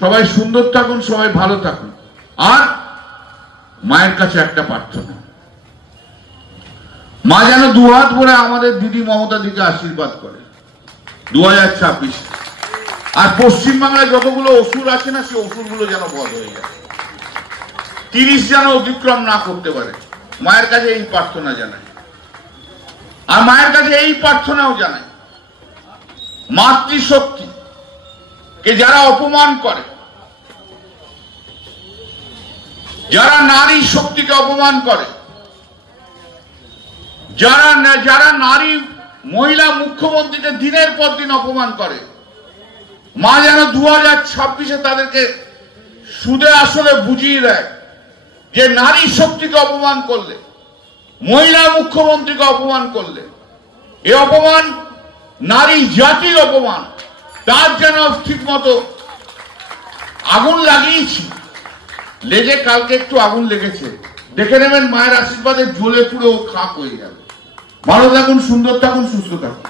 সবাই সুন্দর থাকুন, সবাই ভালো থাকুন। আর মায়ের কাছে একটা প্রার্থনা, মা যেন দুহাত ভরে আমাদের দিদি মমতা দিকে আশীর্বাদ করে 2026। আর পশ্চিমবাংলায় যতগুলো অসুর আছে না, সে অসুরগুলো যেন বধ হয়ে যায়, 30 যেন অতিক্রম না করতে পারে। মায়ের কাছে এই প্রার্থনা জানাই। আর মায়ের কাছে এই প্রার্থনাও জানাই, মাতৃশক্তি কে যারা অপমান করে, যারা নারী শক্তিকে অপমান করে, যারা নারী মহিলা মুখ্যমন্ত্রীকে দিনের পর দিন অপমান করে, মা যেন 2026-এ তাদেরকে সুদে আসলে বুঝিয়ে দেয় যে নারী শক্তিকে অপমান করলে, মহিলা মুখ্যমন্ত্রীকে অপমান করলে, এ অপমান নারী জাতির অপমান। তার যেন ঠিক মতো আগুন লাগিয়েছি, লেগে কালকে একটু আগুন লেগেছে, দেখে নেবেন মায়ের আশীর্বাদে জ্বলে পুরো খাক হয়ে যাবে। ভালো থাকুন, সুন্দর থাকুন, সুস্থ থাকুন।